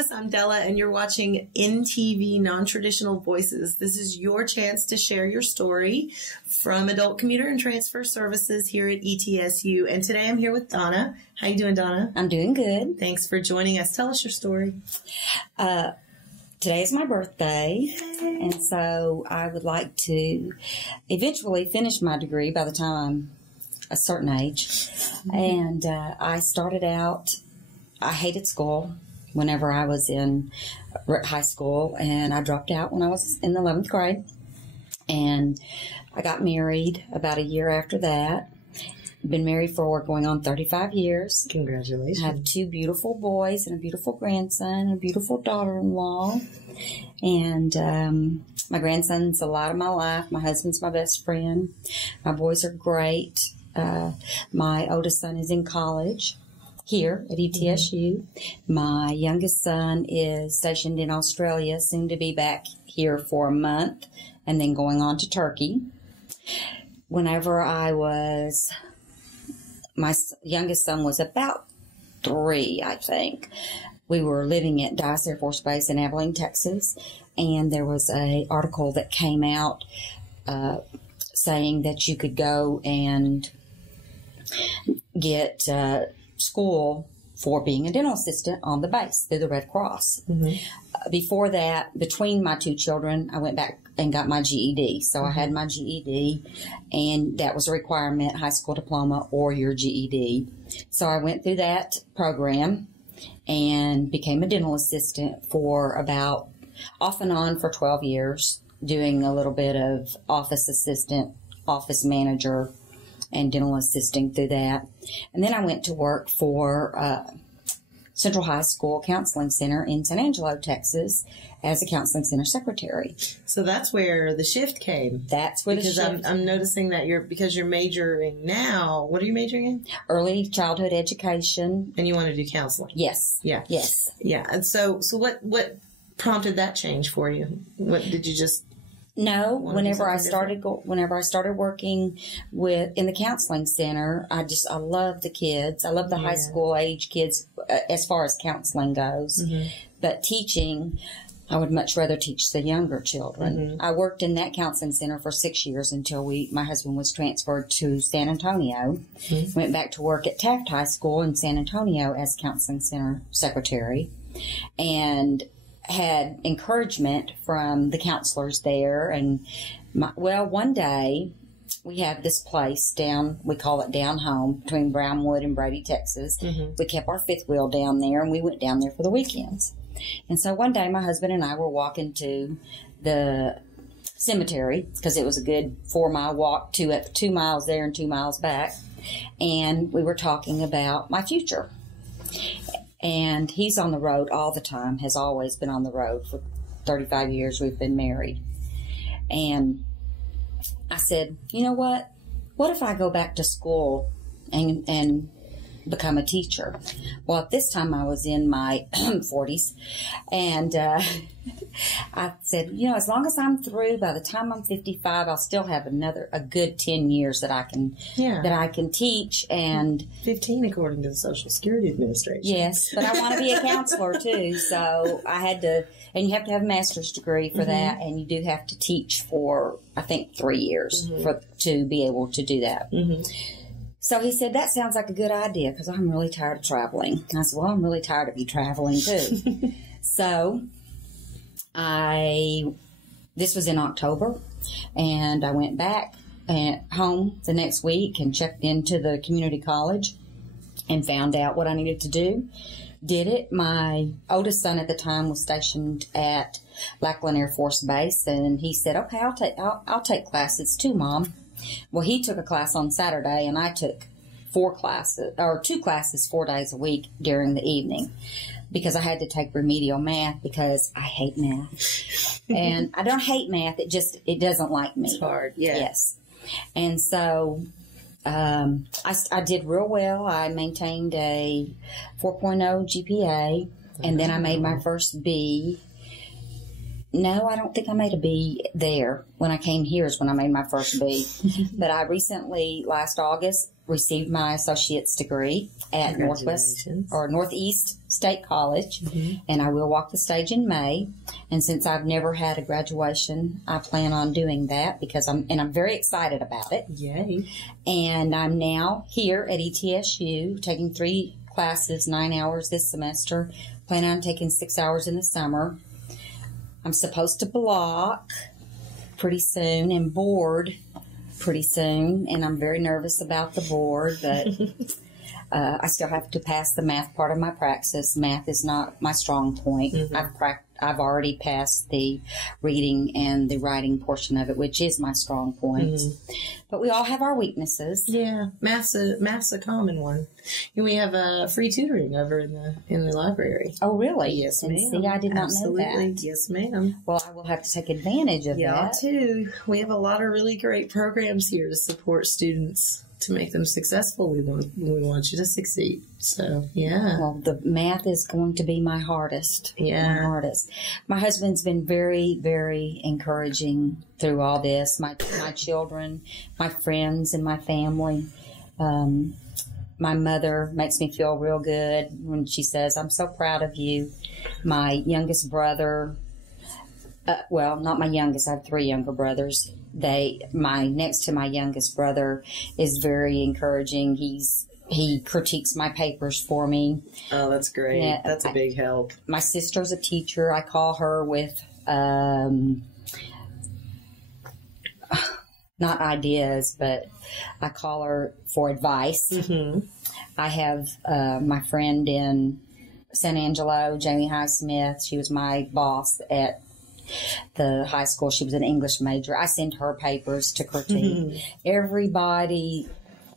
us. I'm Della, and you're watching NTV Non-Traditional Voices. This is your chance to share your story from Adult Commuter and Transfer Services here at ETSU. And today I'm here with Donna. How you doing, Donna? I'm doing good. Thanks for joining us. Tell us your story. Today is my birthday, and so I would like to eventually finish my degree by the time I'm a certain age. And I started out, I hated school whenever I was in high school, and I dropped out when I was in the 11th grade. And I got married about a year after that. Been married for going on 35 years. Congratulations. I have 2 beautiful boys and a beautiful grandson and a beautiful daughter-in-law. And my grandson's a lot of my life. My husband's my best friend. My boys are great. My oldest son is in college here at ETSU. My youngest son is stationed in Australia, soon to be back here for a month, and then going on to Turkey. Whenever my youngest son was about 3, I think, we were living at Dyce Air Force Base in Abilene, Texas, and there was an article that came out saying that you could go and get school for being a dental assistant on the base through the Red Cross. Before that, between my 2 children, I went back and got my GED. So I had my GED, and that was a requirement, high school diploma or your GED. So I went through that program and became a dental assistant for about off and on for 12 years, doing a little bit of office assistant, office manager, and dental assisting through that. And then I went to work for Central High School Counseling Center in San Angelo, Texas, as a counseling center secretary. So that's where the shift came. That's where because the shift. I'm noticing that because you're majoring now. What are you majoring in? Early childhood education. And you want to do counseling? Yes. Yeah. Yes. Yeah. And so what prompted that change for you? What did you just? No, whenever I started working in the counseling center, I love the kids. I love the high school age kids as far as counseling goes. But teaching, I would much rather teach the younger children. I worked in that counseling center for 6 years until my husband was transferred to San Antonio. Went back to work at Taft High School in San Antonio as counseling center secretary, and had encouragement from the counselors there. And one day we have this place we call it Down Home, between Brownwood and Brady, Texas. We kept our 5th wheel down there, and we went down there for the weekends. And so one day my husband and I were walking to the cemetery, because it was a good 4-mile walk, 2 miles there and 2 miles back. And we were talking about my future. And he's on the road all the time, has always been on the road for 35 years we've been married. And I said, you know what? What if I go back to school and become a teacher? Well, at this time I was in my 40s, and I said, as long as I'm through, by the time I'm 55, I'll still have a good 10 years that I can teach. And 15 according to the Social Security Administration. Yes, but I want to be a counselor too, so I had to. And you have to have a master's degree for that, and you do have to teach for, I think, 3 years to be able to do that. So he said, that sounds like a good idea, because I'm really tired of traveling. And I said, well, I'm really tired of you traveling too. So this was in October, and I went back home the next week and checked into the community college and found out what I needed to do. Did it. My oldest son at the time was stationed at Lackland Air Force Base, and he said, okay, I'll take classes too, Mom. Well, he took a class on Saturday, and I took 2 classes 4 days a week during the evening, because I had to take remedial math, because I hate math. And I don't hate math, it doesn't like me. It's hard, yeah. Yes. And so I did real well. I maintained a 4.0 GPA, and then I made my first B No, I don't think I made a B there. When I came here is when I made my first B. But I recently, last August, received my associate's degree at Northeast State College, and I will walk the stage in May. And since I've never had a graduation, I plan on doing that because I'm very excited about it. Yay! And I'm now here at ETSU taking 3 classes, 9 hours this semester. Plan on taking 6 hours in the summer. I'm supposed to block pretty soon and board pretty soon, and I'm very nervous about the board, but I still have to pass the math part of my praxis. Math is not my strong point. I've already passed the reading and the writing portion of it, which is my strong point. But we all have our weaknesses. Yeah, math's a common one. And we have free tutoring over in the library. Oh, really? Yes, and ma'am. See, I did not know that. Yes, ma'am. Well, I will have to take advantage of that. Yeah, too. We have a lot of really great programs here to support students to make them successful. We want you to succeed. So, yeah. Well, the math is going to be my hardest. Yeah. My hardest. My husband's been very, very encouraging through all this. My children, my friends, and my family. My mother makes me feel real good when she says, "I'm so proud of you." My youngest brother, well, not my youngest, I have 3 younger brothers. Next to my youngest brother is very encouraging. He critiques my papers for me. Oh, that's great. Yeah, that's a big help. My sister's a teacher. I call her with, not ideas, but I call her for advice. I have my friend in San Angelo, Jamie Highsmith. She was my boss at the high school. She was an English major. I send her papers to critique. Everybody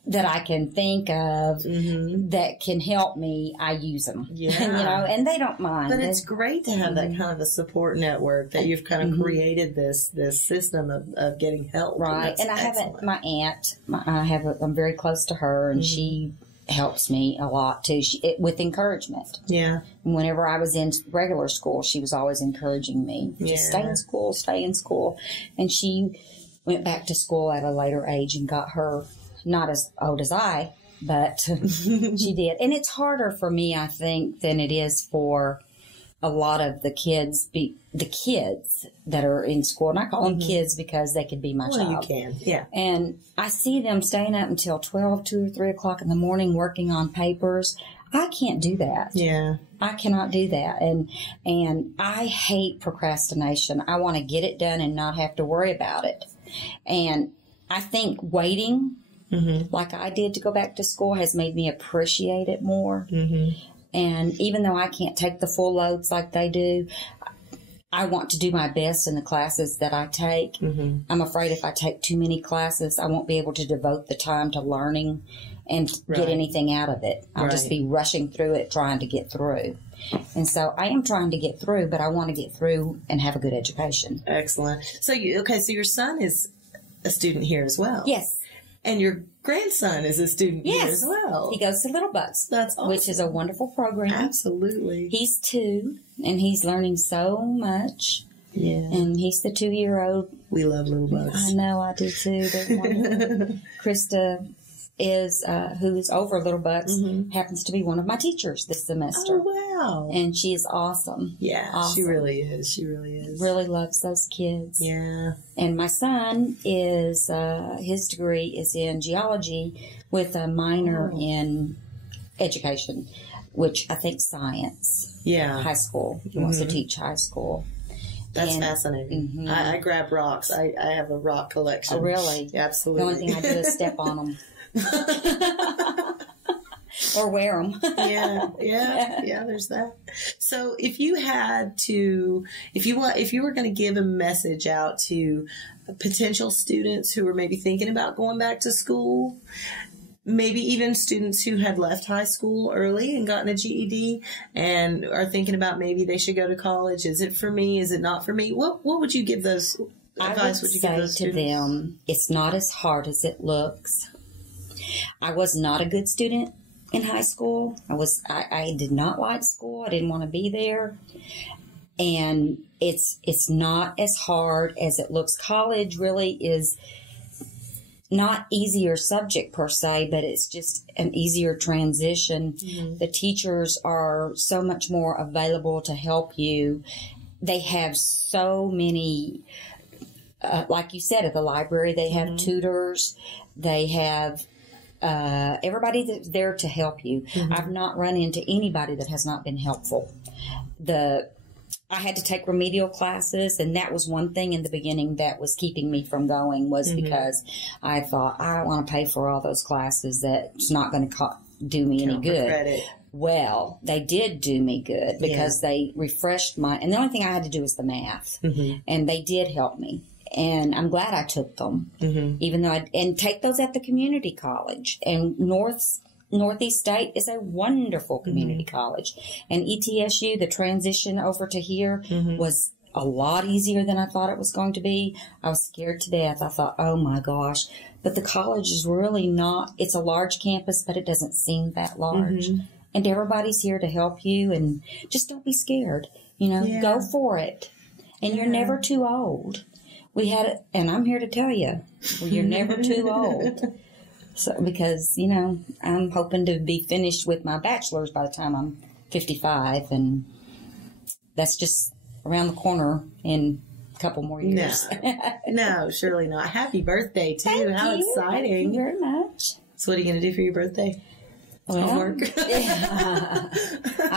that I can think of that can help me, I use them. Yeah. And they don't mind. But it's great to have that kind of a support network that you've kind of created this system of getting help. Right. And I have my aunt. I'm very close to her, and she helps me a lot too. With encouragement. Yeah. Whenever I was in regular school, she was always encouraging me. Just stay in school, stay in school. And she went back to school at a later age and got her, not as old as I, but she did. And it's harder for me, I think, than it is for a lot of the kids that are in school. And I call them kids because they could be my child. Well, you can, yeah. And I see them staying up until 12, 2 or 3 o'clock in the morning working on papers. I can't do that. Yeah. I cannot do that. And I hate procrastination. I want to get it done and not have to worry about it. And I think waiting, like I did to go back to school, has made me appreciate it more. And even though I can't take the full loads like they do, I want to do my best in the classes that I take. I'm afraid if I take too many classes, I won't be able to devote the time to learning and get anything out of it. I'll just be rushing through it, trying to get through. And so I am trying to get through, but I want to get through and have a good education. Excellent. So your son is a student here as well. Yes. And your grandson is a student here as well. He goes to Little Bucks. That's awesome. Which is a wonderful program. Absolutely. He's 2, and he's learning so much. Yeah. And he's the 2-year-old. We love Little Bucks. I know, I do too. They're wonderful. Krista is, who is over Little Bucks, happens to be one of my teachers this semester. Oh, wow. And she is awesome. Yeah, awesome. She really is. She really is. Really loves those kids. Yeah. And my son is, his degree is in geology with a minor in education, which I think science. Yeah. High school. He wants to teach high school. That's fascinating. I grab rocks. I have a rock collection. Oh, really? Yeah, absolutely. The only thing I do is step on them. Or wear them. Yeah, there's that. So if you had to, if you were going to give a message out to potential students who were maybe thinking about going back to school, maybe even students who had left high school early and gotten a GED and are thinking about maybe they should go to college. Is it for me? Is it not for me? What would you give those advice? Would you say give those to them, it's not as hard as it looks. I was not a good student in high school. I did not like school. I didn't want to be there. And it's not as hard as it looks. College really is not easier subject per se, but it's just an easier transition. Mm-hmm. The teachers are so much more available to help you. They have so many, like you said, at the library, they have tutors. They have everybody that's there to help you. Mm-hmm. I've not run into anybody that has not been helpful. I had to take remedial classes, and that was one thing in the beginning that was keeping me from going, was because I thought, I don't want to pay for all those classes. That's not going to do me any good. Credit. Well, they did do me good because they refreshed and the only thing I had to do was the math, and they did help me. And I'm glad I took them, even though and take those at the community college. And Northeast State is a wonderful community college. And ETSU, the transition over to here was a lot easier than I thought it was going to be. I was scared to death. I thought, oh my gosh. But the college is really not, it's a large campus, but it doesn't seem that large. And everybody's here to help you, and just don't be scared. Go for it. And you're never too old. And I'm here to tell you, you're never too old. So, because, I'm hoping to be finished with my bachelor's by the time I'm 55, and that's just around the corner in a couple more years. No, surely not. Happy birthday, too. Thank How you. exciting. Thank you very much. So what are you going to do for your birthday? Homework? I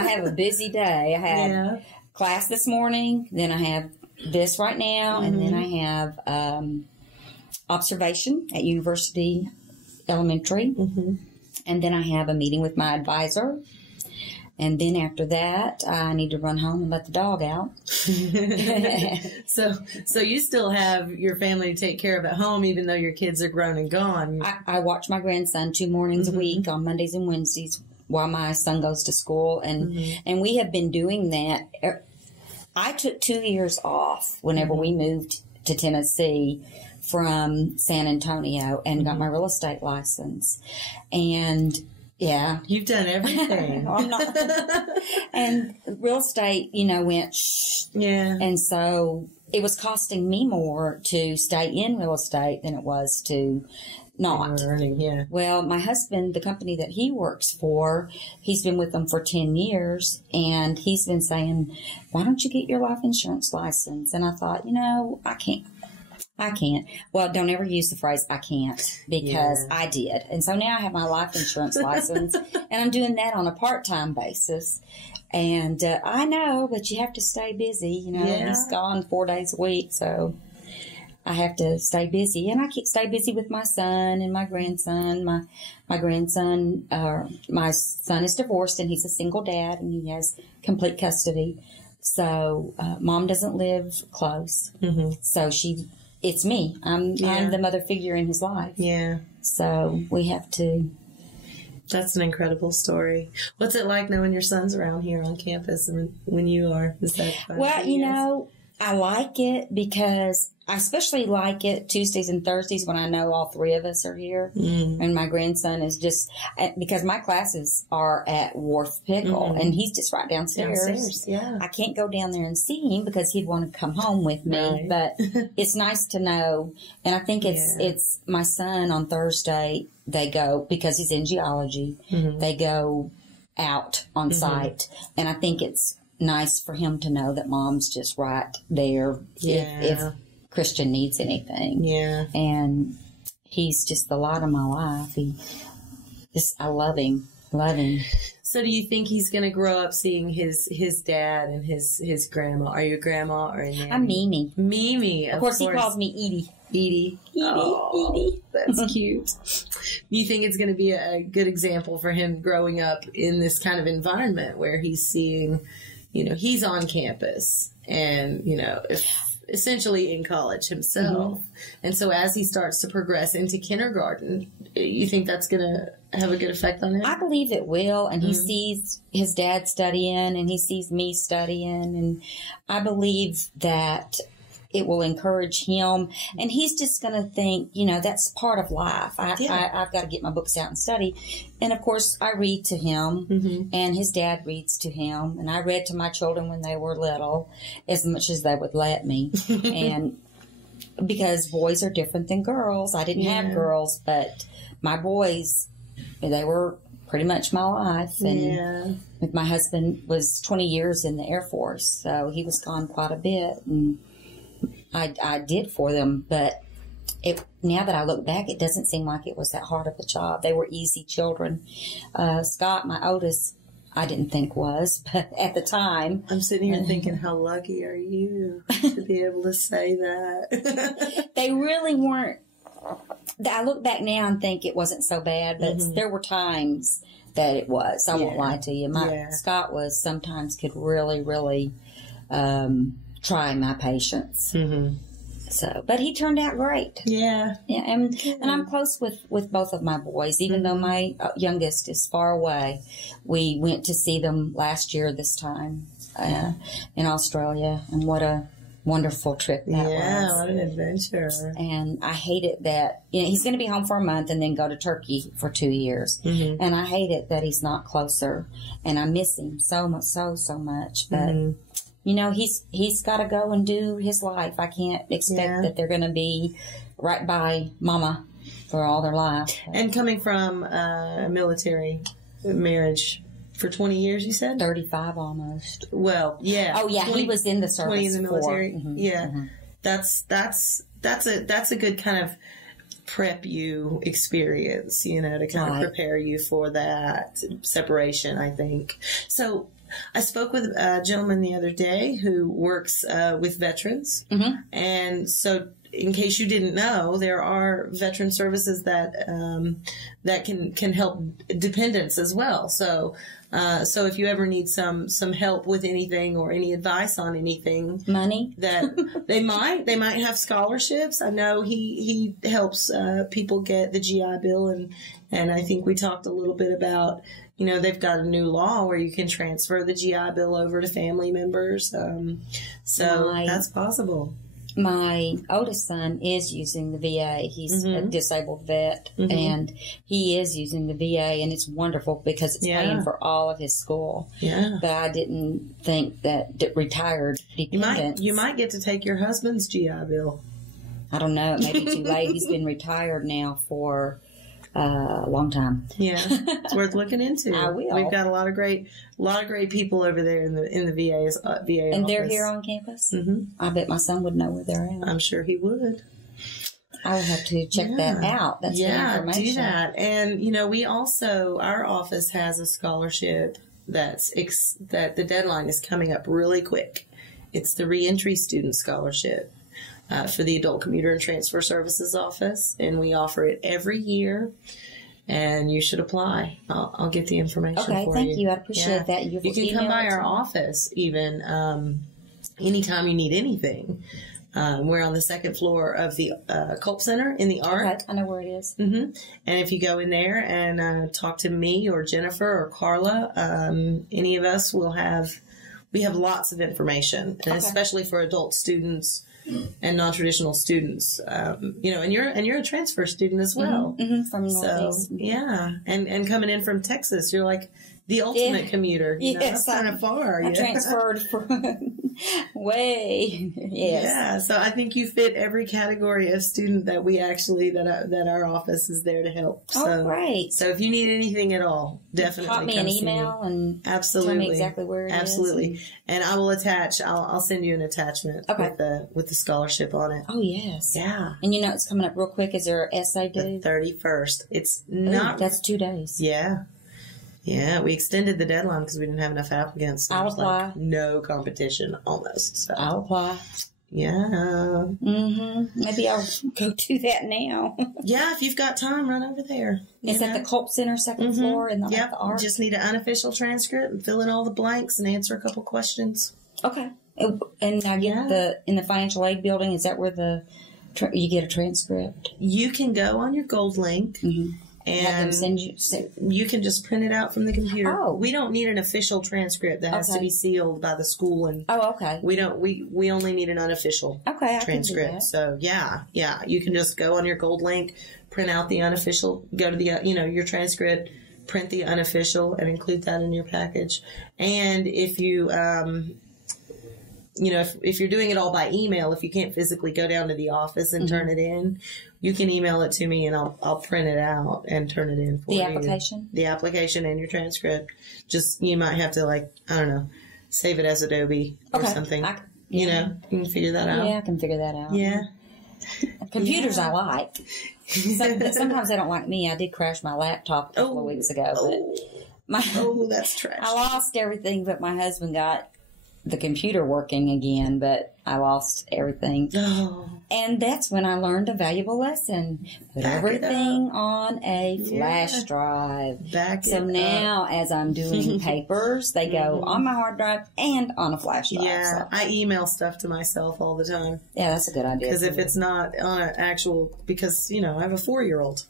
have a busy day. I had class this morning, then I have this right now, and then I have observation at University Elementary, and then I have a meeting with my advisor, and then after that I need to run home and let the dog out. So you still have your family to take care of at home, even though your kids are grown and gone. I watch my grandson 2 mornings a week on Mondays and Wednesdays while my son goes to school, and we have been doing that. I took 2 years off whenever we moved to Tennessee from San Antonio and got my real estate license. And you've done everything. I'm not. And real estate, went and so it was costing me more to stay in real estate than it was to not. Earning, Well, my husband, the company that he works for, he's been with them for 10 years, and he's been saying, why don't you get your life insurance license? And I thought, I can't. Well, don't ever use the phrase I can't, because I did. And so now I have my life insurance license, and I'm doing that on a part-time basis. And I know, but you have to stay busy. He's gone 4 days a week, so I have to stay busy. And I stay busy with my son and my grandson. My grandson, my son is divorced, and he's a single dad, and he has complete custody. So Mom doesn't live close. So it's me. I'm the mother figure in his life. Yeah. So we have to. That's an incredible story. What's it like knowing your son's around here on campus and when you are? Is that fun? Well, I like it because I especially like it Tuesdays and Thursdays when I know all 3 of us are here. And my grandson is just, because my classes are at Wharf Pickle, and he's just right downstairs. I can't go down there and see him because he'd want to come home with me, but it's nice to know. And I think it's my son on Thursday, they go, because he's in geology, they go out on site. And I think it's nice for him to know that Mom's just right there if Christian needs anything. And he's just the light of my life. I love him. So do you think he's going to grow up seeing his dad and his grandma? Are you a grandma or a nanny? I'm Mimi. Mimi, of course. He calls me Edie. Edie. Edie. That's cute. You think it's going to be a good example for him growing up in this kind of environment where he's seeing, he's on campus and, essentially in college himself. And so as he starts to progress into kindergarten, you think that's going to have a good effect on him? I believe it will. And he sees his dad studying and he sees me studying. And I believe that it will encourage him. And he's just going to think, that's part of life. I've got to get my books out and study. And, of course, I read to him, and his dad reads to him. And I read to my children when they were little as much as they would let me. And because boys are different than girls. I didn't have girls, but my boys, they were pretty much my life. And my husband was 20 years in the Air Force, so he was gone quite a bit. And I did for them, but now that I look back, it doesn't seem like it was that hard of a job. They were easy children. Scott, my oldest, I didn't think was, but at the time. I'm sitting here thinking, how lucky are you to be able to say that? They really weren't. I look back now and think it wasn't so bad, but there were times that it was. I won't lie to you. Scott sometimes could really, really try my patience. So, but he turned out great. Yeah, and I'm close with both of my boys, even though my youngest is far away. We went to see them last year this time in Australia, and what a wonderful trip that was. Yeah, what an adventure. And I hate it that, he's going to be home for a month and then go to Turkey for 2 years. And I hate it that he's not closer. And I miss him so much, so much. But, he's got to go and do his life. I can't expect that they're going to be right by Mama for all their life. And coming from a military marriage for 20 years, you said? 35 almost. Well, yeah. Oh, yeah, 20, he was in the service 20 in the military. That's a good kind of prep you experience, to kind of prepare you for that separation, I think. So I spoke with a gentleman the other day who works with veterans. And so in case you didn't know, there are veteran services that that can help dependents as well. So if you ever need some help with anything or any advice on anything, money that they might have scholarships. I know he helps people get the GI Bill, and I think we talked a little bit about, they've got a new law where you can transfer the GI Bill over to family members. So that's possible. My oldest son is using the VA. He's a disabled vet, and he is using the VA, and it's wonderful because it's paying for all of his school. Yeah. But I didn't think that retired dependents. You might get to take your husband's GI Bill. I don't know. It may be too late. He's been retired now for a long time. Yeah, it's worth looking into. I will. We've got a lot of great people over there in the VA and office. They're here on campus. I bet my son would know where they're at. I'm sure he would. I will have to check that out. That's good information. Do that. And we also, our office has a scholarship that the deadline is coming up really quick. It's the Reentry Student Scholarship. For the Adult Commuter and Transfer Services Office, and we offer it every year, and you should apply. I'll get the information for you. Okay, thank you. I appreciate that. You can come by our office even anytime you need anything. We're on the second floor of the Culp Center in the Arc. Okay, I know where it is. And if you go in there and talk to me or Jennifer or Carla, any of us we have lots of information, and especially for adult students and non-traditional students, and you're a transfer student as well. From Northeast. And coming in from Texas, you're like the ultimate commuter. That's kind of far. I transferred from way. Yes. Yeah. So I think you fit every category of student that we actually that our office is there to help. So, great. So if you need anything at all, definitely pop me an email and absolutely tell me exactly where it is. Absolutely. And I will attach. I'll send you an attachment with the scholarship on it. Oh yes. Yeah. And it's coming up real quick. Is there an essay due? The 31st. It's not. That's 2 days. Yeah. Yeah, we extended the deadline because we didn't have enough applicants. I'll apply. No competition, almost. So. I'll apply. Yeah. Maybe I'll go do that now. Yeah, if you've got time, run over there. Is that the Culp Center second floor in the Arc? Just need an unofficial transcript and fill in all the blanks and answer a couple questions. Okay. And I get in the financial aid building, is that where you get a transcript? You can go on your Gold link. have them send you. You can just print it out from the computer. Oh. We don't need an official transcript that has to be sealed by the school, and okay. We don't. We only need an unofficial transcript. I can do that. So yeah, you can just go on your Gold Link, print out the unofficial, go to the your transcript, print the unofficial, and include that in your package. And if you if you're doing it all by email, if you can't physically go down to the office and turn it in, you can email it to me and I'll print it out and turn it in for you. The application and your transcript. Just, you might have to save it as Adobe or something. You can figure that out. Yeah, I can figure that out. Yeah. Computers I like. Sometimes they don't like me. I did crash my laptop a couple of weeks ago. But that's trash. I lost everything, but my husband got the computer working again, but I lost everything. Oh. And that's when I learned a valuable lesson. Put everything on a flash drive. So now as I'm doing papers, they go on my hard drive and on a flash drive. Yeah, so. I email stuff to myself all the time. Yeah, that's a good idea. Because if it's not on an actual, because, I have a 4-year-old,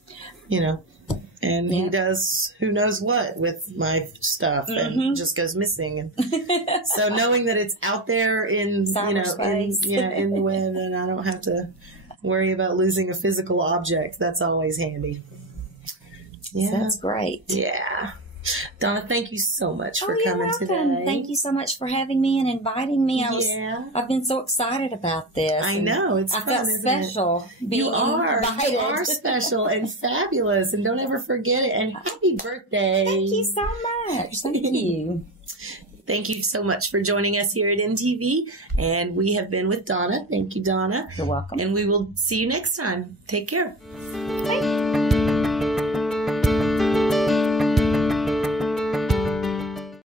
and he does who knows what with my stuff and just goes missing. And so knowing that it's out there in, in the web, and I don't have to worry about losing a physical object, that's always handy. Yeah. So that's great. Yeah. Donna, thank you so much for coming today. Thank you so much for having me and inviting me. I've been so excited about this. I know. It's I fun, felt special being invited. You are special and fabulous. And don't ever forget it. And happy birthday. Thank you so much. Thank you. Thank you so much for joining us here at NTV. And we have been with Donna. Thank you, Donna. You're welcome. And we will see you next time. Take care.